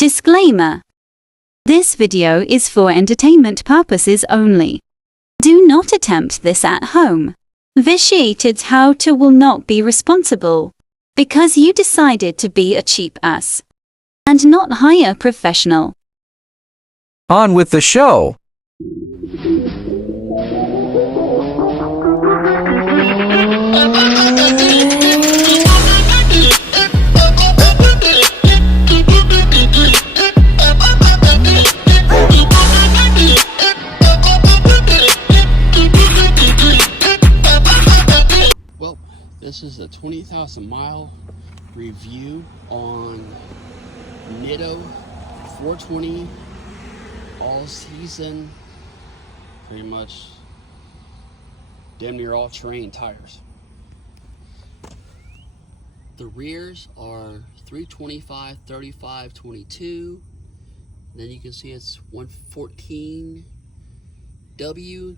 Disclaimer. This video is for entertainment purposes only. Do not attempt this at home. Vitiated how-to will not be responsible because you decided to be a cheap ass and not hire a professional. On with the show. Well, this is a 20,000 mile review on NiTTO 420 all season, pretty much damn near all terrain tires. The rears are 325, 35, 22. Then you can see it's 114 W.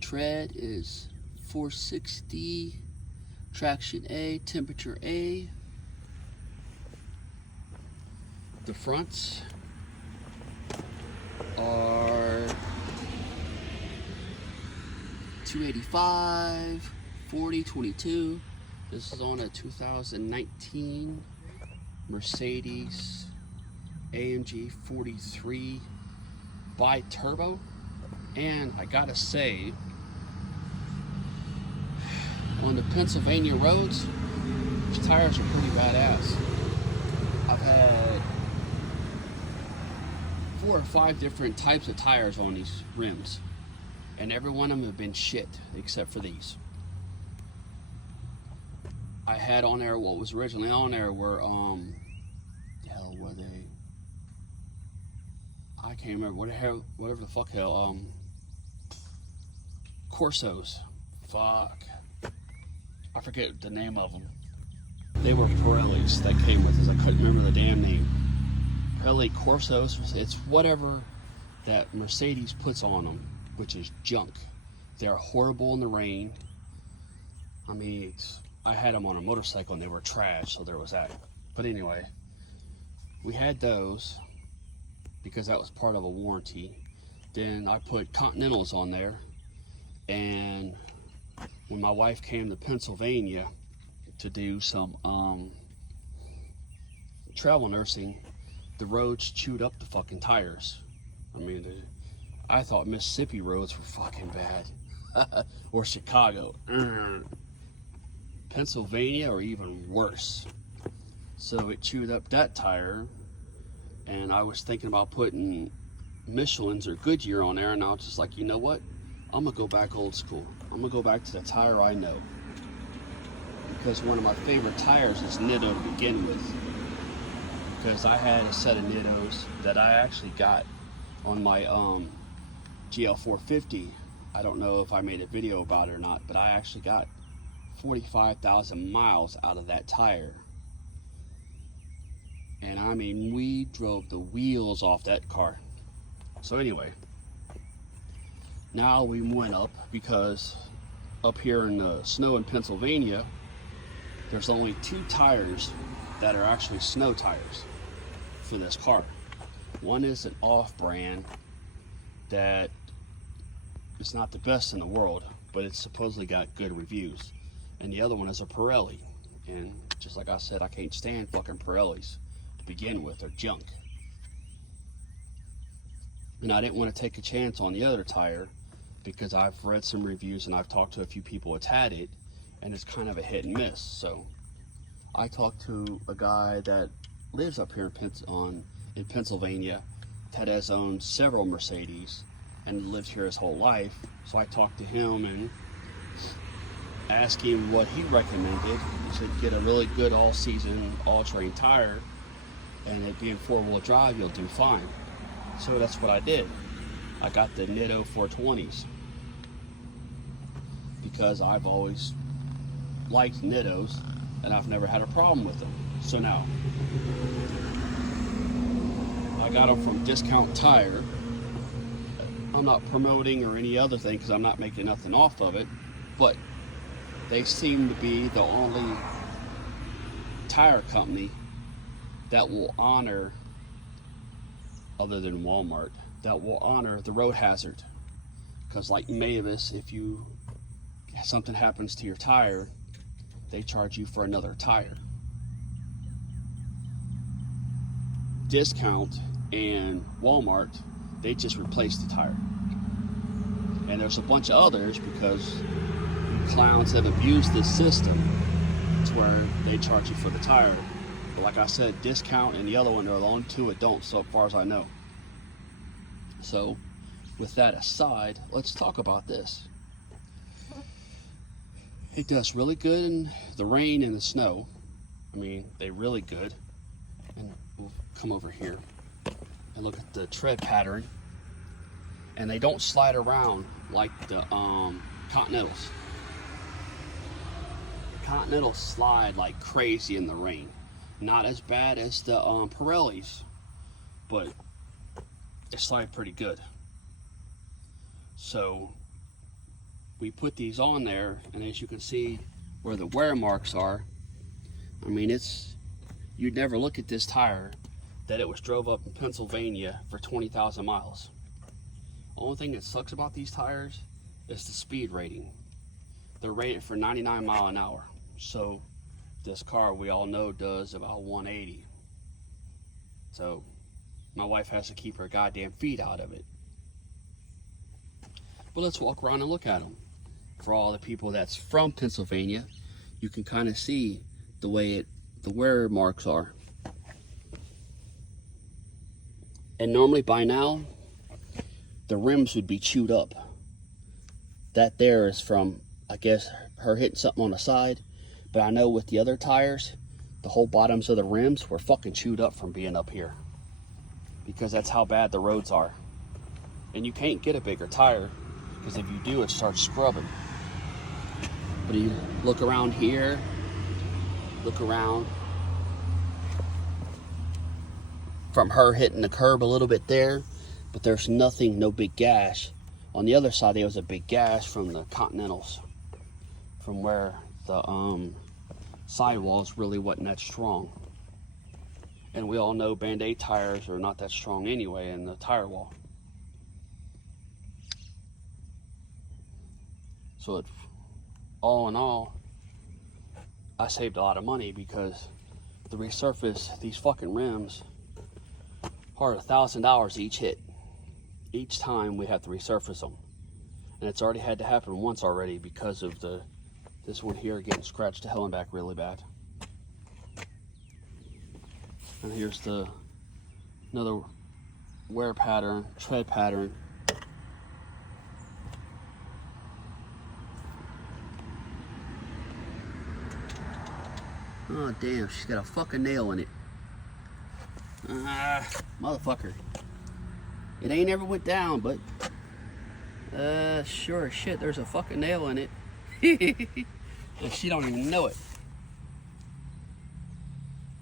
Tread is 460. Traction A, temperature A. The fronts are 285, 40, 22. This is on a 2019 Mercedes AMG 43 bi-turbo. And I gotta say, on the Pennsylvania roads, these tires are pretty badass. I've had 4 or 5 different types of tires on these rims, and every one of them have been shit except for these. I had on there, what was originally on there were the hell were they? I can't remember whatever the fuck hell Corsos. Fuck, I forget the name of them. They were Pirellis that came with this. I couldn't remember the damn name. Pirelli Corsos, it's whatever that Mercedes puts on them, which is junk. They're horrible in the rain. I mean, I had them on a motorcycle and they were trash, so there was that. But anyway, we had those because that was part of a warranty. Then I put Continentals on there, and when my wife came to Pennsylvania to do some travel nursing, the roads chewed up the fucking tires. I mean, I thought Mississippi roads were fucking bad. Or Chicago. Pennsylvania, or even worse. So it chewed up that tire, and I was thinking about putting Michelin's or Goodyear on there, and I was just like, you know what? I'm gonna go back old school. I'm gonna go back to the tire I know. Because one of my favorite tires is NiTTO to begin with. Because I had a set of NiTTOs that I actually got on my GLE 450. I don't know if I made a video about it or not, but I actually got 45,000 miles out of that tire. And I mean, we drove the wheels off that car. So anyway, now we went up because up here in the snow in Pennsylvania, there's only 2 tires that are actually snow tires for this car. One is an off-brand that is not the best in the world, but it's supposedly got good reviews. And the other one is a Pirelli. And just like I said, I can't stand fucking Pirellis to begin with. They're junk. And I didn't want to take a chance on the other tire because I've read some reviews and I've talked to a few people that's had it, and it's kind of a hit and miss. So I talked to a guy that lives up here in Pennsylvania that has owned several Mercedes and lived here his whole life. So I talked to him and asked him what he recommended. He said, get a really good all-season, all-terrain tire, and it being 4-wheel drive, you'll do fine. So that's what I did. I got the NiTTO 420s because I've always liked NiTTOs and I've never had a problem with them. So now, I got them from Discount Tire. I'm not promoting or any other thing because I'm not making nothing off of it, but they seem to be the only tire company that will honor other than Walmart, that will honor the road hazard. Because like Mavis, if something happens to your tire, they charge you for another tire. Discount and Walmart, they just replace the tire. And there's a bunch of others because clowns have abused this system to where they charge you for the tire. But like I said, Discount and the other one are the only two that don't, so far as I know. So with that aside, let's talk about this. It does really good in the rain and the snow. I mean, they're really good. And we'll come over here and look at the tread pattern. And they don't slide around like the Continentals. Continentals slide like crazy in the rain. Not as bad as the Pirellis, but they slide pretty good. So we put these on there, and as you can see where the wear marks are, I mean, you'd never look at this tire that it was drove up in Pennsylvania for 20,000 miles. Only thing that sucks about these tires is the speed rating. They're rated for 99 mile an hour. So this car, we all know, does about 180. So my wife has to keep her goddamn feet out of it. But let's walk around and look at them. For all the people that's from Pennsylvania, you can kind of see the way the wear marks are. And normally by now, the rims would be chewed up. That there is from, I guess, her hitting something on the side. But I know with the other tires, the whole bottoms of the rims were fucking chewed up from being up here. Because that's how bad the roads are. And you can't get a bigger tire, because if you do, it starts scrubbing. But you look around here, look around. From her hitting the curb a little bit there, but there's nothing, no big gash. On the other side, there was a big gash from the Continentals, from where the sidewalls really wasn't that strong. And we all know Band-Aid tires are not that strong anyway in the tire wall. So all in all, I saved a lot of money because to resurface these fucking rims are $1,000 each hit. Each time we have to resurface them. And it's already had to happen once already because of this one here getting scratched to hell and back really bad. And here's another wear pattern, tread pattern. Oh damn, she's got a fucking nail in it. Motherfucker. It ain't ever went down, but sure as shit, there's a fucking nail in it. And she don't even know it.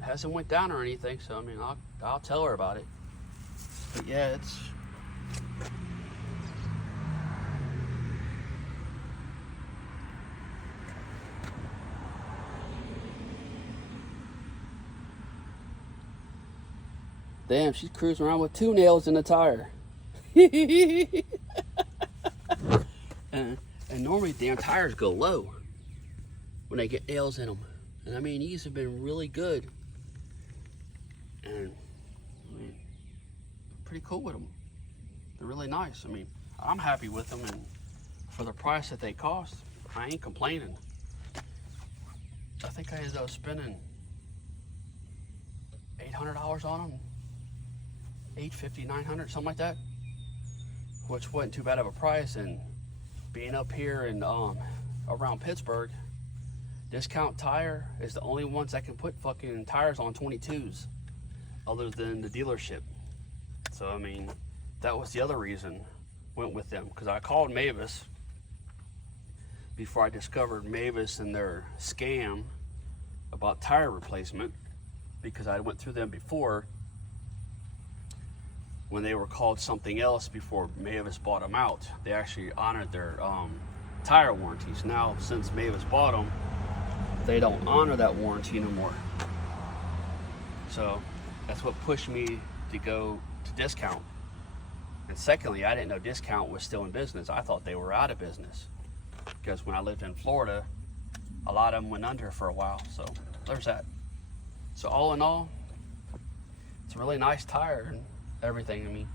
It hasn't went down or anything, so I mean, I'll tell her about it. But yeah, it's damn, she's cruising around with 2 nails in the tire. and normally damn tires go low when they get nails in them. And I mean, these have been really good. And I mean, pretty cool with them. They're really nice. I mean, I'm happy with them, and for the price that they cost, I ain't complaining. I think I ended up spending $800 on them. $850, $900, something like that, which wasn't too bad of a price. And being up here in around Pittsburgh, Discount Tire is the only ones that can put fucking tires on 22s other than the dealership. So I mean, that was the other reason went with them, because I called Mavis before I discovered Mavis and their scam about tire replacement, because I went through them before when they were called something else before Mavis bought them out. They actually honored their tire warranties. Now, since Mavis bought them, they don't honor that warranty anymore. So that's what pushed me to go to Discount. And secondly, I didn't know Discount was still in business. I thought they were out of business. Because when I lived in Florida, a lot of them went under for a while. So there's that. So all in all, it's a really nice tire and everything. I mean,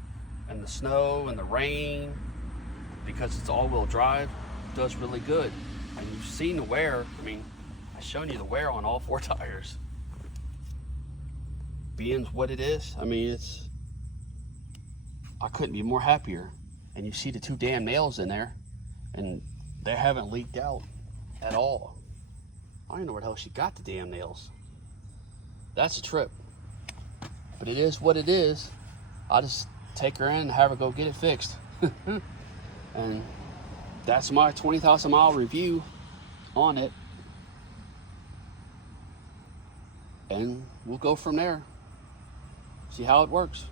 and the snow and the rain, because it's all-wheel drive, does really good. And you've seen the wear. I mean, I've shown you the wear on all 4 tires. Being what it is, I mean, I couldn't be more happier. And you see the 2 damn nails in there, and they haven't leaked out at all. I don't know where the hell she got the damn nails. That's a trip. But it is what it is. I'll just take her in and have her go get it fixed. And that's my 20,000 mile review on it. And we'll go from there. See how it works.